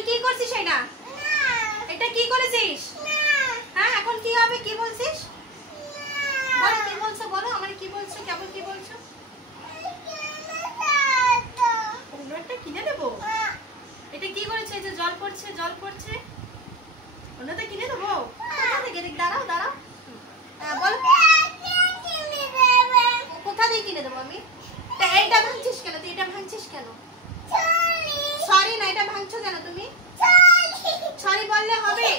তুই কি করছিস এটা? এটা কি করেছিস? হ্যাঁ এখন কি হবে? কি বলছিস? বলো কি বলছো, বলো আমার কি বলছো, কেমন কি বলছো? অন্যটা কিনে দেবো? এটা কি করেছে? এই যে জল পড়ছে, জল পড়ছে, অন্যটা কিনে দেবো? কোথা থেকে? দাঁড়াও দাঁড়াও, বলো কোথা দিয়ে কিনে দেবো আমি? এইটা ভাঙছিস কেন তুই? এটা ভাঙছিস কেন? সরি না, এটা ভাঙছো কেন তুমি? সরি বললে হবে?